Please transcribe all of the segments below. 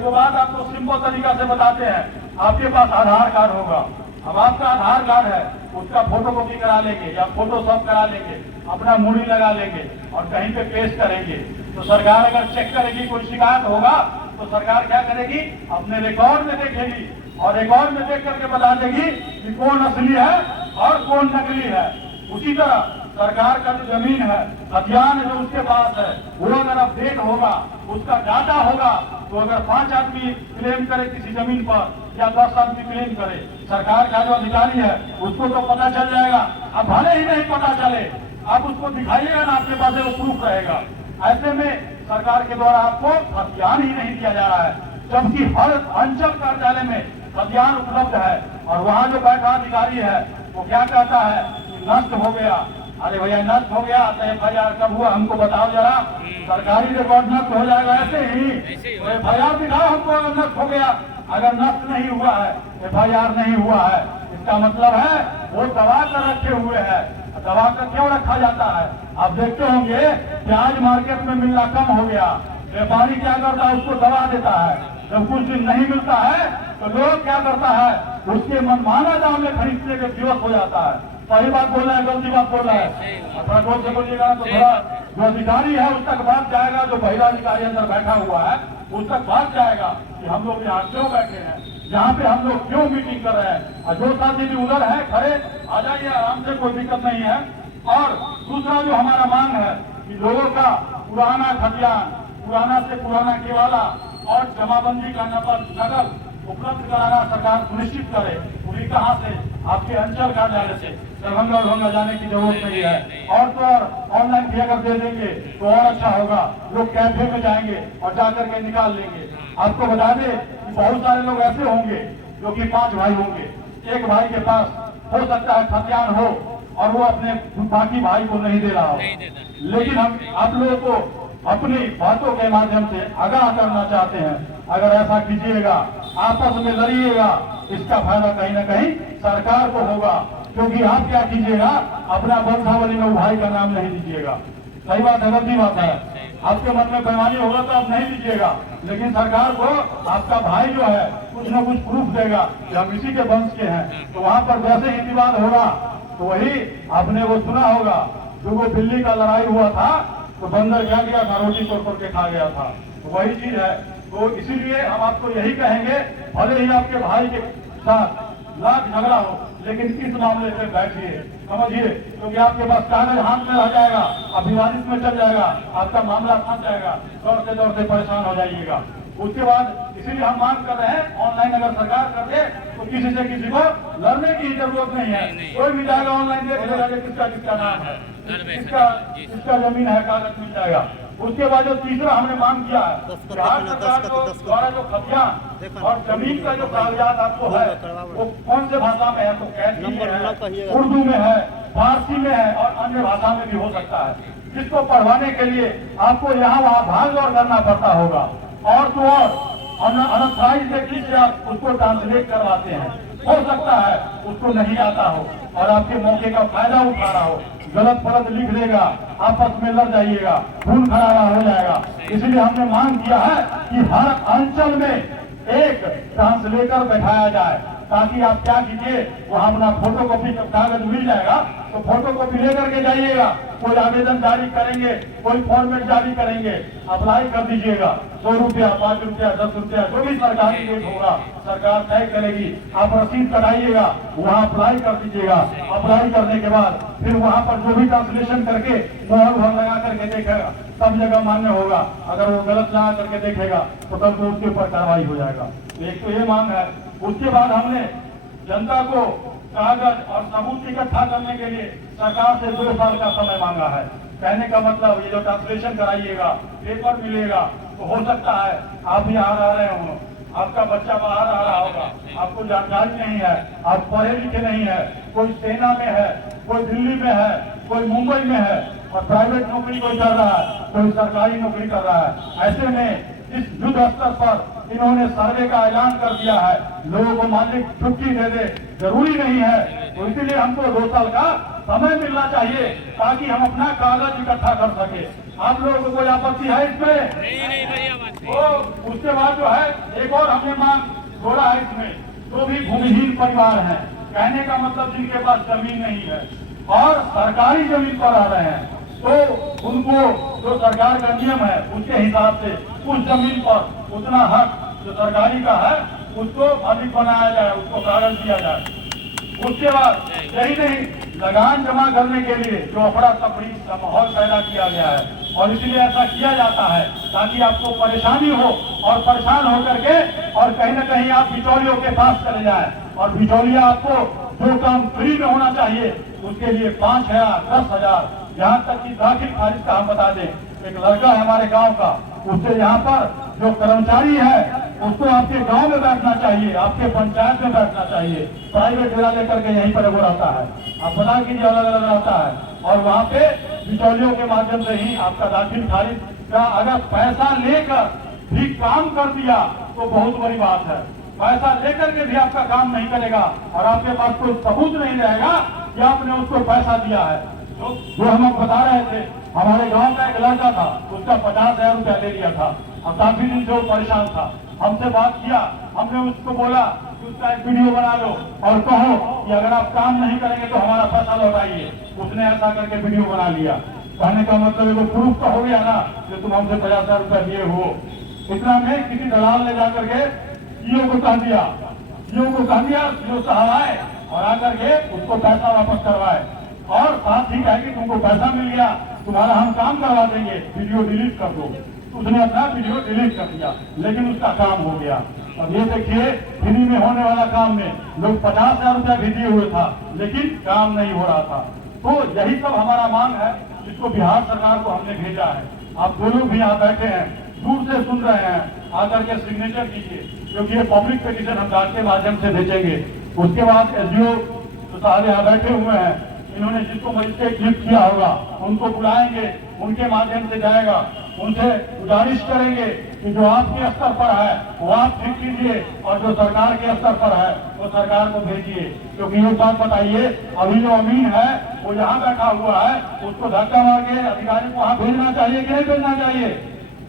देखो बात आपको सिंपल तरीका से बताते हैं। आपके पास आधार कार्ड होगा, अब आपका आधार कार्ड है, उसका फोटोकॉपी करा लेंगे या फोटोशॉप करा लेंगे, अपना मूड़ी लगा लेंगे और कहीं पे पेश करेंगे, तो सरकार अगर चेक करेगी कोई शिकायत होगा तो सरकार क्या करेगी, अपने रिकॉर्ड में देखेगी और रिकॉर्ड में देख करके बता देगी कि कौन असली है और कौन नकली है। उसी तरह सरकार का जो जमीन है, खतियान जो उसके पास है, वो अगर अपडेट होगा, उसका डाटा होगा, तो अगर 5 आदमी क्लेम करे किसी जमीन पर या 10 आदमी क्लेम करे, सरकार का जो अधिकारी है उसको तो पता चल जाएगा। अब भले ही नहीं पता चले, आप उसको दिखाइएगा ना, आपके पास वो प्रूफ रहेगा। ऐसे में सरकार के द्वारा आपको खतियान ही नहीं दिया जा रहा है, जबकि हर अंचल कार्यालय में खतियान उपलब्ध है। और वहाँ जो बैठा अधिकारी है वो क्या कहता है कि नष्ट हो गया। अरे भैया नष्ट हो गया तो FIR कब हुआ हमको बताओ जरा। सरकारी रिकॉर्ड नष्ट हो जाएगा ऐसे ही? तो FIR दिखाओ हमको अगर नष्ट हो गया। अगर नष्ट नहीं हुआ है, FIR नहीं हुआ है, इसका मतलब है वो दबा कर रखे हुए है। दबा कर क्यों रखा जाता है? आप देखते होंगे प्याज मार्केट में मिलना कम हो गया, व्यापारी क्या करता है, उसको दबा देता है। जब कुछ दिन नहीं मिलता है तो लोग क्या करता है, उसके मनमाना दाम में खरीदने के विवश हो जाता है। सही बात बोल रहा है, गलती बात बोल रहा है? अपना जोर से बोलिएगा तो थोड़ा जो अधिकारी है उस तक भाग जाएगा, जो महिला अधिकारी अंदर बैठा हुआ है उस तक भाग जाएगा कि हम लोग यहाँ क्यों बैठे हैं, यहाँ पे हम लोग क्यों मीटिंग कर रहे हैं। और जो साथी भी उधर है खड़े, आ जाइए आराम से, कोई दिक्कत नहीं है। और दूसरा जो हमारा मांग है कि लोगों का पुराना खतियान, पुराना से पुराना केवाला और जमाबंदी का नकल उपलब्ध कराना सरकार सुनिश्चित करे। पूरी कहाँ से? आपके अंचल कार्यालय से। दरभंगा जाने की जरूरत नहीं है। और तो और ऑनलाइन भी अगर दे देंगे तो और अच्छा होगा। लोग कैफे में जाएंगे और जाकर के निकाल लेंगे। आपको बता दें कि बहुत सारे लोग ऐसे होंगे जो कि 5 भाई होंगे, एक भाई के पास हो सकता है खतियान हो और वो अपने बाकी भाई को नहीं दे रहा हो। लेकिन हम आप लोगों को अपनी बातों के माध्यम से आगाह करना चाहते हैं, अगर ऐसा कीजिएगा, आपस में लड़िएगा, इसका फायदा कहीं ना कहीं सरकार को होगा। क्योंकि आप क्या कीजिएगा, अपना वंशावली में भाई का नाम नहीं दीजिएगा। सही बात है, गलती बात है? आपके मन में बेईमानी होगा तो आप नहीं दीजिएगा, लेकिन सरकार को आपका भाई जो है कुछ न कुछ प्रूफ देगा कि हम इसी के वंश के हैं। तो वहाँ पर वैसे ही विवाद होगा। तो वही आपने वो सुना होगा, जो वो दिल्ली का लड़ाई हुआ था तो बंदर क्या गया था, रोटी तोड़ के खा गया था। तो वही चीज है। तो इसीलिए हम आपको यही कहेंगे, भले ही आपके भाई के साथ लाख झगड़ा हो, लेकिन इस मामले पे बैठिए, समझिए, क्योंकि आपके पास कागज हाथ में रह जाएगा, आप विवादित में चल जाएगा, आपका मामला फंस जाएगा, दौड़ते परेशान हो जाइएगा। उसके बाद इसीलिए हम मांग कर रहे हैं, ऑनलाइन अगर सरकार कर दे तो किसी से किसी को लड़ने की जरूरत नहीं है। कोई भी जाएगा ऑनलाइन देख लेगा किसका किसका नाम है, किसका जमीन है, कागज मिल जाएगा। उसके बाद जो तीसरा हमने मांग किया है, बिहार सरकार द्वारा जो खतियान और जमीन का जो कागजात आपको है वो कौन से भाषा में है, तो कैथी में है, उर्दू में है, फारसी में है और अन्य भाषा में भी हो सकता है। जिसको पढ़वाने के लिए आपको यहाँ वहाँ भाग दौड़ करना पड़ता होगा। और तो और अनस्थायी व्यक्ति से आप उसको ट्रांसलेट करवाते हैं, हो सकता है उसको नहीं आता हो और आपके मौके का फायदा उठा रहा हो, गलत फलत लिख देगा, आपस में लड़ जाइएगा, खून खराबा हो जाएगा। इसलिए हमने मांग किया है कि हर अंचल में एक ट्रांसलेटर बैठाया जाए, ताकि आप क्या कीजिए, वहाँ अपना फोटोकॉपी का कागज मिल जाएगा तो फोटोकॉपी लेकर के जाइएगा। कोई आवेदन जारी करेंगे, कोई फॉर्मेट जारी करेंगे, अप्लाई कर दीजिएगा। 100 रुपया, 5 रुपया, 10 रुपया, जो भी सरकारी रेट होगा सरकार तय करेगी। आप रसीद कराइएगा, वहाँ अप्लाई कर दीजिएगा। अप्लाई करने के बाद फिर वहाँ पर जो भी ट्रांसलेशन करके मोहर लगा करके देखेगा, सब जगह मान्य होगा। अगर वो गलत लगा करके देखेगा तो कल को उसके ऊपर कार्रवाई हो जाएगा। एक तो ये मांग है। उसके बाद हमने जनता को कागज और सबूत इकट्ठा करने के लिए सरकार से 2 साल का समय मांगा है। कहने का मतलब ये जो ट्रांसलेशन कराइएगा, पेपर मिलेगा, तो हो सकता है आप यहाँ आ रहे हो, आपका बच्चा बाहर आ रहा होगा, आपको जानकारी नहीं है, आप पढ़े लिखे नहीं है, कोई सेना में है, कोई दिल्ली में है, कोई मुंबई में है और प्राइवेट नौकरी कोई कर रहा है, कोई सरकारी नौकरी कर रहा है। ऐसे में इस युद्ध स्तर पर इन्होंने सर्वे का ऐलान कर दिया है, लोगों को मालिक छुट्टी दे दे, जरूरी नहीं है। तो इसीलिए हमको 2 साल का समय मिलना चाहिए ताकि हम अपना कागज इकट्ठा कर सके। आप लोगों को कोई आपत्ति है इसमें? नहीं बढ़िया बात है। तो उसके बाद जो है एक और हमने मांग जोड़ा है इसमें, जो भी भूमिहीन परिवार हैं, कहने का मतलब जिनके पास जमीन नहीं है और सरकारी जमीन पर रह रहे हैं, तो उनको जो सरकार का नियम है उसके हिसाब से उस जमीन पर उतना हक जो सरकारी का है उसको अधिक बनाया जाए, उसको कागज दिया जाए। उसके बाद यही नहीं, लगान जमा करने के लिए जो अफरा तफरी का माहौल पैदा किया गया है और इसलिए ऐसा किया जाता है ताकि आपको परेशानी हो और परेशान होकर के और कहीं न कहीं आप बिचौलियों के पास चले जाएं और बिचौलिया आपको जो काम फ्री में होना चाहिए उसके लिए 5,000, 10,000, यहाँ तक कि दाखिल खारिज का हम बता दें। एक लड़का है हमारे गांव का, उससे यहाँ पर जो कर्मचारी है उसको आपके गांव में बैठना चाहिए, आपके पंचायत में बैठना चाहिए, प्राइवेट डेरा लेकर के यहीं पर वो रहता है। आप बता कीजिए, अलग अलग रहता है और वहाँ पे बिचौलियों के माध्यम से ही आपका दाखिल खारिज का अगर पैसा लेकर भी काम कर दिया तो बहुत बड़ी बात है। पैसा लेकर के भी आपका काम नहीं करेगा और आपके पास कोई सबूत नहीं रहेगा कि आपने उसको पैसा दिया है। जो हम बता रहे थे, हमारे गांव का एक लड़का था, उसका 50,000 रुपया ले लिया था और काफी दिन से वो परेशान था। हमसे बात किया, हमने उसको बोला कि उसका एक वीडियो बना लो और कहो कि अगर आप काम नहीं करेंगे तो हमारा पैसा लौटाइए। उसने ऐसा करके वीडियो बना लिया। कहने का मतलब वो प्रूफ तो हो गया ना कि तुम हमसे 50,000 रुपया दिए हो। इतना में किसी दलाल ने जाकर के सीओ को कह दिया, सीओ साहब आए और आकर के उसको पैसा वापस करवाए और साथ ही कहे कि तुमको पैसा मिल गया, तुम्हारा हम काम करवा देंगे, वीडियो डिलीट कर दो। उसने अपना वीडियो डिलीट कर दिया, लेकिन उसका काम हो गया। अब ये देखिए, फ्री में होने वाला काम में लोग 50,000 रुपया भी दिए हुए था लेकिन काम नहीं हो रहा था। तो यही सब हमारा मांग है, जिसको बिहार सरकार को हमने भेजा है। आप दो लोग भी यहाँ बैठे हैं, दूर से सुन रहे हैं, आकर के सिग्नेचर कीजिए, क्योंकि ये पब्लिक पिटीशन हम डाक के माध्यम से भेजेंगे। उसके बाद एसडीओ तो साहब यहाँ बैठे हुए हैं, इन्होंने जिसको मजिस्ट्रेट क्लिक किया होगा उनको बुलाएंगे, उनके माध्यम से जाएगा। उनसे गुजारिश करेंगे कि जो आपके स्तर पर है वो आप ठीक कीजिए और जो सरकार के स्तर पर है वो सरकार को भेजिए। क्योंकि ये बात बताइए, अभी जो अमीन है वो यहाँ बैठा हुआ है, उसको धक्का मार के अधिकारी को वहाँ भेजना चाहिए कि नहीं भेजना चाहिए?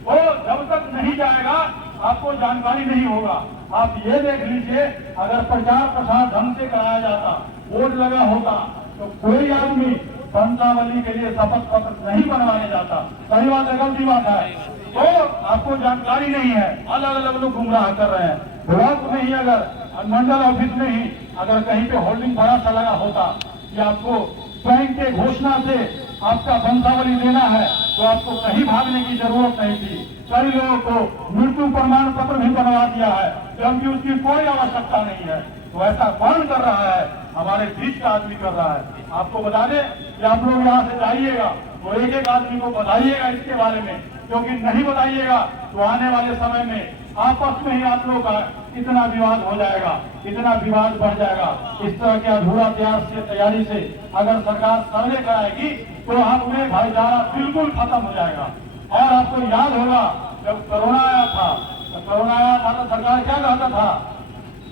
वो जब तक नहीं जाएगा आपको जानकारी नहीं होगा। आप ये देख लीजिए, अगर प्रचार प्रसार ढंग से कराया जाता, बोर्ड लगा होता, तो कोई आदमी वंशावली के लिए शपथ पत्र नहीं बनवाने जाता। सही बात है, गलती बात है? तो आपको जानकारी नहीं है, अलग अलग लोग गुमराह कर रहे हैं। ब्लॉक में ही अगर मंडल ऑफिस में ही अगर कहीं पे होल्डिंग बड़ा सा लगा होता कि आपको बैंक के घोषणा से आपका वंशावली देना है तो आपको कहीं भागने की जरूरत नहीं थी। कई लोगों को मृत्यु प्रमाण पत्र भी बनवा दिया है क्योंकि उसकी कोई आवश्यकता नहीं है। तो ऐसा कौन कर रहा है? हमारे बीच का आदमी कर रहा है। आपको बता दें कि आप लोग यहाँ से जाइएगा तो एक एक आदमी को बताइएगा इसके बारे में, क्योंकि नहीं बताइएगा तो आने वाले समय में आपस में ही आप लोग का इतना विवाद हो जाएगा, इतना विवाद बढ़ जाएगा। इस तरह के अधूरा तैयारी से अगर सरकार सर्वे कराएगी तो हम में भाईचारा बिल्कुल खत्म हो जाएगा। और आपको याद होगा जब कोरोना आया था तो सरकार क्या कहता था?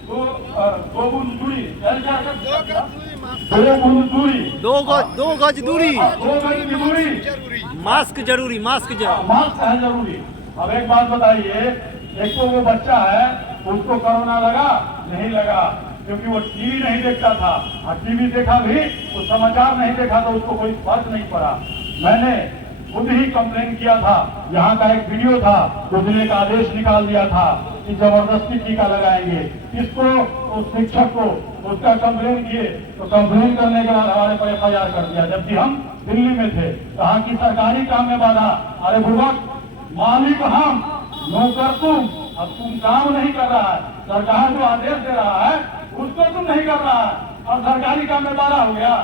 दो बूंद दूरी, दो गज दूरी, की दूरी, मास्क जरूरी, मास्क है जरूरी। अब एक बात बताइए, एक तो वो बच्चा है, उसको कोरोना लगा नहीं लगा, क्योंकि वो टीवी नहीं देखता था और टीवी देखा भी तो समाचार नहीं देखा तो उसको कोई फर्क नहीं पड़ा। मैंने खुद ही कंप्लेन किया था, यहाँ का एक वीडियो था, उसने एक आदेश निकाल दिया था कि जबरदस्ती टीका लगाएंगे। इसको उस शिक्षक को उसका कंप्लेन किए तो कंप्लेन करने के बाद हमारे पर FIR कर दिया, जबकि हम दिल्ली में थे। कहा कि सरकारी काम में बाधा। अरे बुर्बक, मालिक हम, नौकर तुम, अब तुम काम नहीं कर रहा है, सरकार जो आदेश दे रहा है उसको तुम नहीं कर रहा है और सरकारी काम में बाधा हो गया।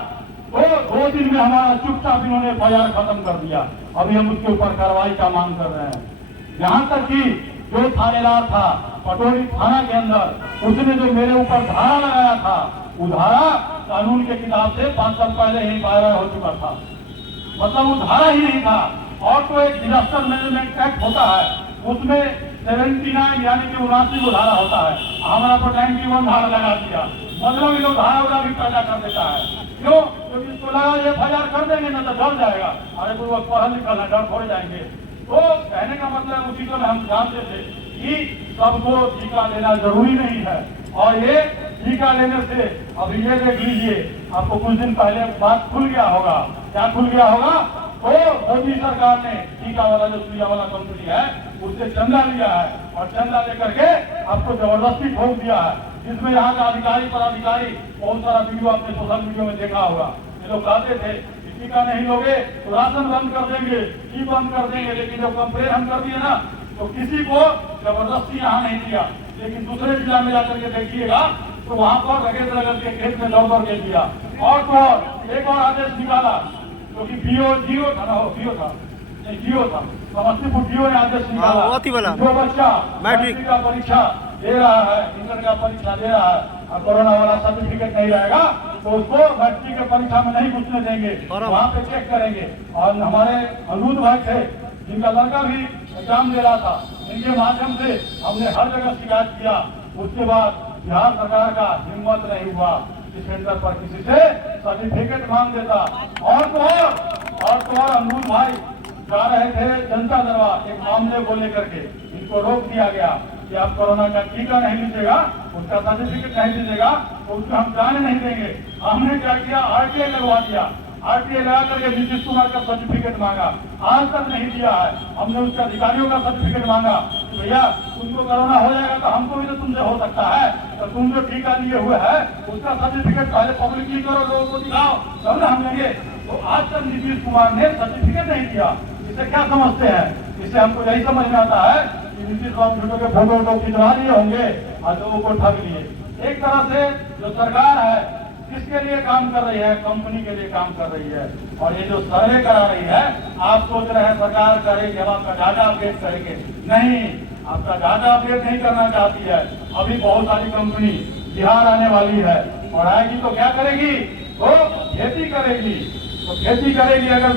तो 2 दिन में हमारा चुपचाप इन्होंने FIR खत्म कर दिया। अभी हम उसके ऊपर कार्रवाई का मांग कर रहे हैं। यहाँ तक कि जो थानेदार था पटोरी थाना के अंदर, उसने जो मेरे ऊपर धारा लगाया था, वो धारा कानून के किताब से 5 साल पहले ही वायरल हो चुका था। मतलब वो धारा ही नहीं था। और तो एक डिजास्टर मैनेजमेंट एक्ट होता है, उसमें 79 यानी कि 79 को धारा होता है, हमारा पर 91 धारा लगा दिया। मतलब ये लोग धारा भी पैदा कर देता है। क्यों? क्योंकि इसको लगा FIR कर देंगे ना तो डर जाएगा, अरे कोई वक्त पढ़ा लिखा है डर थोड़े जाएंगे। तो कहने का मतलब उसी को हम जानते थे कि सबको टीका लेना जरूरी नहीं है। और ये टीका लेने से अभी ये देख लीजिए, आपको कुछ दिन पहले बात खुल गया होगा, क्या खुल गया होगा, तो मोदी सरकार ने टीका वाला जो सुइया वाला कंपनी है उससे चंदा लिया है और चंदा लेकर के आपको जबरदस्ती ठोक दिया है, जिसमें यहाँ का अधिकारी पदाधिकारी बहुत सारा वीडियो आपने सोशल मीडिया में देखा होगा। ये लोग कहते थे टीका नहीं लोगे तो राशन बंद कर देंगे, घी बंद कर देंगे, लेकिन जब कंप्लेन हम कर दिए ना तो किसी को जबरदस्ती यहाँ नहीं दिया। लेकिन दूसरे जिला में जाकर के देखिएगा तो वहाँ पर रगड़ के खेत में दौड़ के दिया। और तो एक और आदेश निकाला क्योंकि जियो था ना, जियो था समस्तीपुर जियो ने आदेश निकाला, जो बच्चा मैट्रिक का परीक्षा दे रहा है, इंटर का परीक्षा दे रहा है और कोरोना वाला सर्टिफिकेट नहीं रहेगा तो उसको मैट्रिक के परीक्षा में नहीं घुसने देंगे, वहाँ पे चेक करेंगे। और हमारे अमरूद भाई थे जिनका लड़का भी एग्जाम दे रहा था, इनके माध्यम से हमने हर जगह शिकायत किया। उसके बाद बिहार सरकार का हिम्मत नहीं हुआ कि सेंटर पर किसी से सर्टिफिकेट मांग देता। और तो और अमरूद भाई जा रहे थे जनता दरबार एक मामले को लेकर के, इनको रोक दिया गया कि आप कोरोना का टीका नहीं लीजिएगा, उसका सर्टिफिकेट नहीं दीजिएगा तो उसको हम जाने नहीं देंगे। हमने क्या किया, RTI लगवा दिया, RTI लगा करके नीतीश कुमार का सर्टिफिकेट मांगा, आज तक नहीं दिया है। हमने उसके अधिकारियों का सर्टिफिकेट मांगा, भैया तुमको कोरोना हो जाएगा तो हमको भी तो तुमसे हो सकता है, तो तुम जो टीका लिए हुए है उसका सर्टिफिकेट पहले पब्लिकली करो, लोगों को दिखाओ, तब ना हम लेंगे। तो आज तक नीतीश कुमार ने सर्टिफिकेट नहीं दिया। इसे क्या समझते हैं? इसे हमको यही समझ में आता है कि नीतीश कुमार झूठों के फोटो खिंचवा लिए होंगे और लोगों को ठग लिए। एक तरह से जो सरकार है किसके लिए काम कर रही है, कंपनी के लिए काम कर रही है। और ये जो सर्वे करा रही है, आप सोच रहे हैं सरकार करेगी हम आपका डाटा अपडेट करेंगे, नहीं, आपका डाटा अपडेट नहीं करना चाहती है। अभी बहुत सारी कंपनी बिहार आने वाली है और आएगी तो क्या करेगी, तो खेती करेगी। तो खेती करेगी, अगर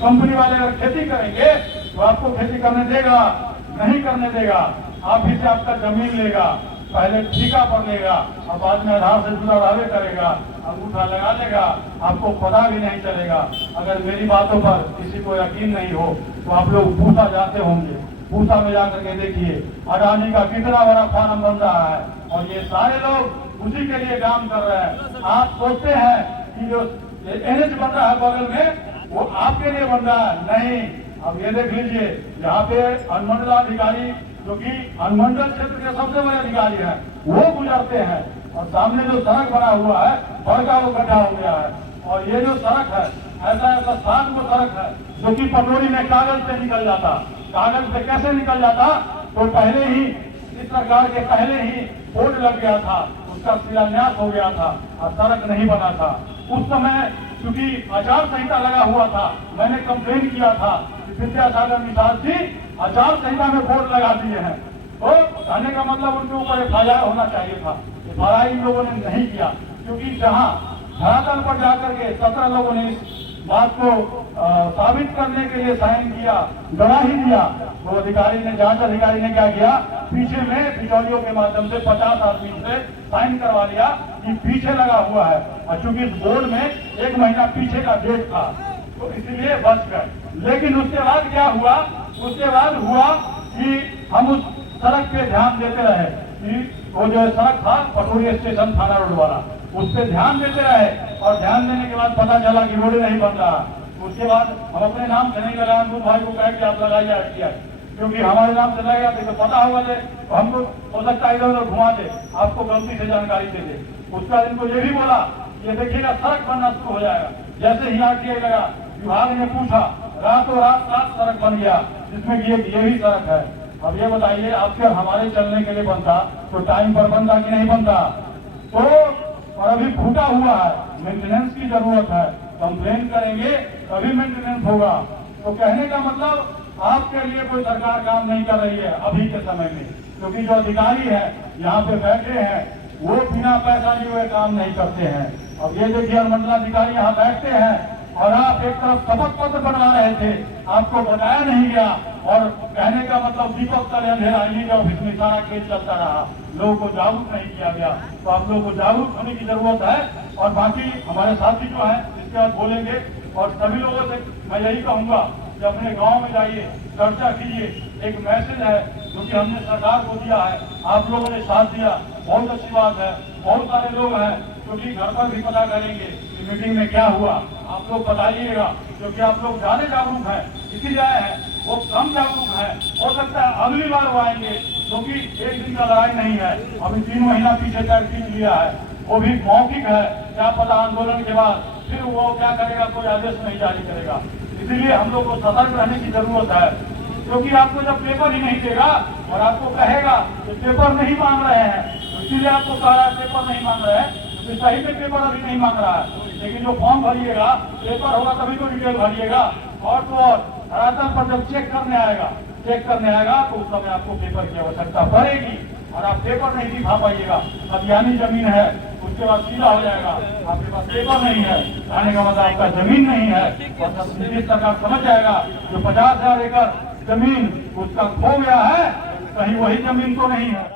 कंपनी वाले अगर खेती करेंगे तो आपको खेती करने देगा, नहीं करने देगा, आप ही से आपका जमीन लेगा, पहले ठीका पर लेगा और बाद में आधार से जुड़ा रहवे करेगा, अंगूठा लगा लेगा, आपको पता भी नहीं चलेगा। अगर मेरी बातों पर किसी को यकीन नहीं हो तो आप लोग पूसा जाते होंगे, पूसा में जाकर के देखिए अडानी का कितना बड़ा फार्म बन रहा है और ये सारे लोग उसी के लिए काम कर रहे हैं। आप सोचते हैं कि जो NH बन रहा है बगल में वो आपके लिए बन रहा है, नहीं। अब ये देख लीजिए, यहाँ पे अनुमंडलाधिकारी जो कि अनुमंडल क्षेत्र के सबसे बड़े अधिकारी हैं वो गुजरते हैं और सामने जो सड़क बना हुआ है बड़का वो गड्ढा हो गया है। और ये जो सड़क है ऐसा 7 वो सड़क है जो कि पटोरी में कागज से निकल जाता। कागज से कैसे निकल जाता, तो पहले ही इस सरकार के पहले ही बोर्ड लग गया था, उसका शिलान्यास हो गया था और सड़क नहीं बना था। उस समय क्योंकि आचार संहिता लगा हुआ था, मैंने कंप्लेन किया था कि विद्यासागर निषाद जी आचार संहिता में बोर्ड लगा दिए हैं, तो कहने का मतलब उनके ऊपर FIR होना चाहिए था। FIR इन लोगों ने नहीं किया, क्योंकि जहां धरातल पर जाकर के 17 लोगों ने इस बात को साबित करने के लिए साइन किया, गवाही दिया, तो अधिकारी ने, जांच अधिकारी ने क्या किया, पीछे में बिचौलियों के माध्यम से 50 आदमी से साइन करवा लिया कि पीछे लगा हुआ है। और चूंकि इस बोर्ड में 1 महीना पीछे का डेट था तो इसलिए बच गए। लेकिन उसके बाद क्या हुआ, उसके बाद हुआ कि हम उस सड़क पे ध्यान देते रहे कि वो जो सड़क था पटोरी स्टेशन थाना रोड वाला, उस पर ध्यान देते रहे और ध्यान देने के बाद पता चला कि रोड नहीं बन रहा। उसके बाद हम अपने नाम से नहीं लगाए, अमरूद भाई को कहे कि आप लगाइए RTI, क्योंकि हमारे नाम से लगेगा तो पता होगा तो हमको हो सकता है इधर उधर घुमा दे, आपको गलती से जानकारी दे दे। उसका इनको ये भी बोला, ये देखिएगा सड़क बनना शुरू हो जाएगा। जैसे ही RTI लगा, विभाग ने पूछा, रातों रात 7 सड़क बन गया, जिसमें ये भी सड़क है। अब ये बताइए, आपके हमारे चलने के लिए बनता तो टाइम पर बनता कि नहीं बनता? तो और अभी फूटा हुआ है, मेंटेनेंस की जरूरत है, कंप्लेन करेंगे तभी मेंटेनेंस होगा। तो कहने का मतलब आपके लिए कोई सरकार काम नहीं कर रही है अभी के समय में, क्योंकि जो अधिकारी है यहाँ पे बैठे हैं वो बिना पैसा लिए हुए काम नहीं करते हैं। अब ये देखिए अनुमंडलाधिकारी यहाँ बैठते हैं और आप एक तरफ शपथ पत्र बनवा रहे थे, आपको बताया नहीं गया और कहने का मतलब दीपक तले अंधेरा लीड ऑफिस में सारा केस चलता रहा, लोगों को जागरूक नहीं किया गया। तो आप लोगों को जागरूक होने की जरूरत है। और बाकी हमारे साथी जो है उसके बाद बोलेंगे। और सभी लोगों से मैं यही कहूंगा कि अपने गांव में जाइए, चर्चा कीजिए। एक मैसेज है जो कि हमने सरकार को दिया है, आप लोगों ने साथ दिया, बहुत अच्छी बात है। बहुत सारे लोग हैं जो कि घर पर भी पता करेंगे कि मीटिंग में क्या हुआ, आप लोग बताइएगा, क्योंकि आप लोग ज्यादा जागरूक हैं, इसीलिए आए हैं। वो कम जागरूक है, हो सकता है अगली बार वो आएंगे, क्योंकि एक दिन का लड़ाई नहीं है। अभी 3 महीना पीछे तक खींच लिया है, वो भी मौखिक है। क्या पता आंदोलन के बाद फिर वो क्या करेगा, कोई आदेश नहीं जारी करेगा। इसीलिए हम लोग को सतर्क रहने की जरूरत है, क्योंकि आपको जब पेपर ही नहीं देगा और आपको कहेगा कि पेपर नहीं मांग रहे हैं, तो इसीलिए आपको कह रहा है पेपर नहीं मांग रहे हैं, तो सही में पेपर अभी नहीं मांग रहा है। लेकिन जो फॉर्म भरिएगा, पेपर होगा तभी तो डिटेल भरिएगा। और तो और धरातल पर जब चेक करने आएगा तो उस समय आपको पेपर की आवश्यकता पड़ेगी और आप पेपर नहीं दिखा पाइएगा। अभियानी जमीन है, उसके बाद सीधा हो जाएगा, आपके पास पेपर नहीं है, कहने का मतलब आपका जमीन नहीं है। और जब नीतीश सरकार समझ जाएगा जो 50,000 एकड़ जमीन उसका खो गया है, कहीं वही जमीन तो नहीं है।